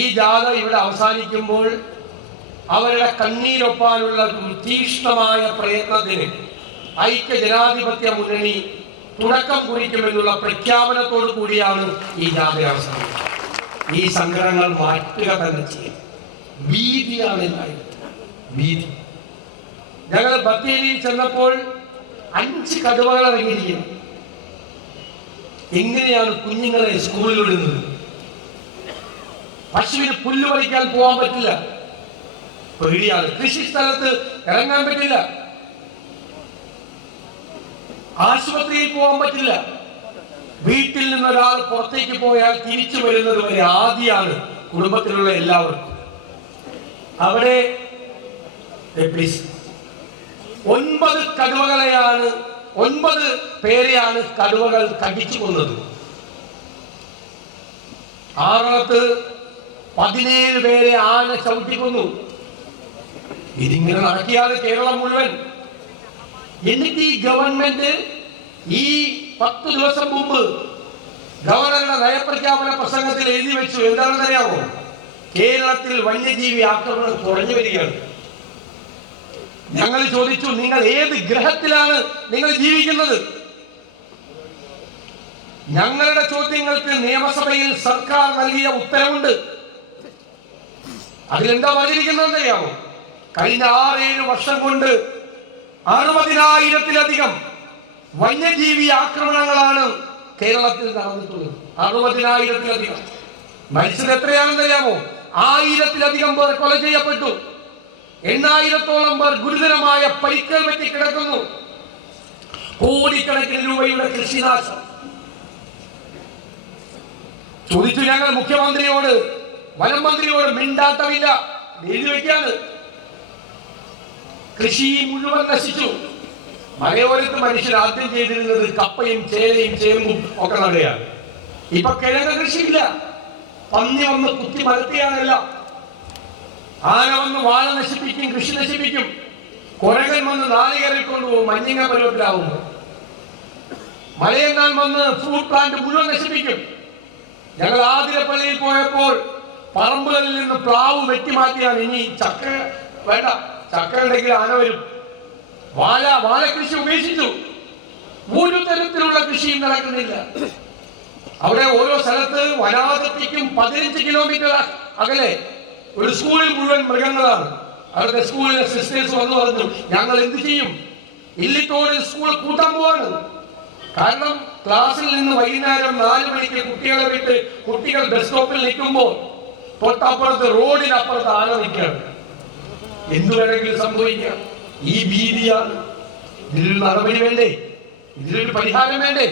ഈ ജാഥ ഇവിടെ അവസാനിക്കുമ്പോൾ അവരുടെ കണ്ണീരൊപ്പാനുള്ള തീക്ഷ്ണമായ പ്രയത്നത്തിന് ഐക്യ ജനാധിപത്യ മുന്നണി തുടക്കം കുറിക്കുമെന്നുള്ള പ്രഖ്യാപനത്തോടു കൂടിയാണ് ഈ ജാഥ അവസാനിക്കുന്നത്. ഈ സംഘടനകൾ മാറ്റുക തന്നെ ചെയ്യും. ഭീതിയാണ് ഭീതി. ഞങ്ങൾ ബത്തേരിയിൽ ചെന്നപ്പോൾ 5 കടുവകൾ ഇറങ്ങിയിരിക്കുന്നു. എങ്ങനെയാണ് കുഞ്ഞുങ്ങളെ സ്കൂളിൽ വിടുന്നത്? പശുവിന് പുല്ല് പറിക്കാൻ പോകാൻ പറ്റില്ല, പേടിയാണ്. കൃഷി സ്ഥലത്ത് ഇറങ്ങാൻ പറ്റില്ല, ആശുപത്രിയിൽ പോകാൻ പറ്റില്ല. വീട്ടിൽ നിന്നൊരാൾ പുറത്തേക്ക് പോയാൽ തിരിച്ചു വരുന്നത് വരെ ആദിയാണ് കുടുംബത്തിലുള്ള എല്ലാവർക്കും. അവിടെ 9 കടുവകളെയാണ് 9 പേരെയാണ് കടുവകൾ കടിച്ചു കൊന്നത്. ആറളത്ത് 17 പേരെ ആന ചവിട്ടിക്കൊന്നു. ഇതിങ്ങനെ നടക്കിയാണ് കേരളം മുഴുവൻ. എന്നിട്ട് ഈ ഗവൺമെന്റ് ഈ 10 ദിവസം മുമ്പ് ഗവർണറുടെ നയപ്രഖ്യാപന പ്രസംഗത്തിൽ എഴുതി വെച്ചു. എന്താണെന്ന് അറിയാമോ? കേരളത്തിൽ വന്യജീവി ആക്രമണം കുറഞ്ഞു വരികയാണ്. ഞങ്ങൾ ചോദിച്ചു, നിങ്ങൾ ഏത് ഗ്രഹത്തിലാണ് നിങ്ങൾ ജീവിക്കുന്നത്? ഞങ്ങളുടെ ചോദ്യങ്ങൾക്ക് നിയമസഭയിൽ സർക്കാർ നൽകിയ ഉത്തരവുണ്ട്. അതിലെന്താ പറഞ്ഞിരിക്കുന്നത് അറിയാമോ? കഴിഞ്ഞ 6-7 വർഷം കൊണ്ട് 60,000-ത്തിലധികം വന്യജീവി ആക്രമണങ്ങളാണ് കേരളത്തിൽ നടന്നിട്ടുള്ളത്. 60,000-ത്തിലധികം. മരിച്ചത് എത്രയാണെന്ന് അറിയാമോ? 1000-ത്തിലധികം പേർ കൊല ചെയ്യപ്പെട്ടു. 8,000-ഓളം പേർ ഗുരുതരമായ പരിക്കുകൾ പറ്റി കിടക്കുന്നു. കോടിക്കണക്കിന് രൂപയുടെ കൃഷിനാശം. ചോദിച്ചു ഞങ്ങൾ മുഖ്യമന്ത്രിയോട്, വനം മന്ത്രിയോട്. മിണ്ടാട്ടമില്ല, എഴുതി വയ്ക്കാണ്. കൃഷി മുഴുവൻ നശിച്ചു. മലയോരത്ത് മനുഷ്യർ ആദ്യം ചെയ്തിരുന്നത് കപ്പയും ചേനയും ചേമ്പും ഒക്കെ നടുകയാണ്. ഇപ്പൊ കിഴങ്ങ് കൃഷിയില്ല. പന്നി വന്ന് കുത്തി മലത്തിയാണല്ല. ആന വന്ന് വാഴ നശിപ്പിക്കും, കൃഷി നശിപ്പിക്കും. കുരങ്ങൻ വന്ന് നാളികേറി കൊണ്ടുപോകും മഞ്ഞിങ്ങ പരുവത്തിലാവുമ്പോൾ. മലയണ്ണാൻ വന്ന് ഫ്രൂട്ട് പ്ലാന്റ് മുഴുവൻ നശിപ്പിക്കും. ഞങ്ങൾ ആതിരപ്പള്ളിയിൽ പോയപ്പോൾ പറമ്പുകളിൽ നിന്ന് പ്ലാവ് വെട്ടിമാറ്റിയാണ്. ഇനി ചക്ക വേണ്ട, ചക്ക ഉണ്ടെങ്കിൽ ആന വരും. വാഴ കൃഷി ഉപേക്ഷിച്ചു. ഒരു തരത്തിലുള്ള കൃഷിയും നടക്കുന്നില്ല. അവിടെ ഓരോ സ്ഥലത്ത് വനാതിർത്തിക്കും 15 കിലോമീറ്റർ അകലെ ഒരു സ്കൂളിൽ മുഴുവൻ മൃഗങ്ങളാണ്. അവരുടെ സ്കൂളിലെ സിസ്റ്റേഴ്സ് വന്നു പറഞ്ഞു, ഞങ്ങൾ എന്ത് ചെയ്യും? ഇല്ലിത്തോടിൽ സ്കൂൾ കൂട്ടാൻ പോവാണ്. കാരണം ക്ലാസ്സിൽ നിന്ന് വൈകുന്നേരം 4 മണിക്ക് കുട്ടികളെ വിട്ട് കുട്ടികൾ ബസ് സ്റ്റോപ്പിൽ നിൽക്കുമ്പോൾ തൊട്ടപ്പുറത്ത് റോഡിനപ്പുറത്ത് ആന നിൽക്കുകയാണ്. എന്തു വേണമെങ്കിലും സംഭവിക്കാം. ഈ ഭീതിയാണ്. ഇതിലൊരു നടപടി വേണ്ടേ? ഇതിലൊരു പരിഹാരം വേണ്ടേ?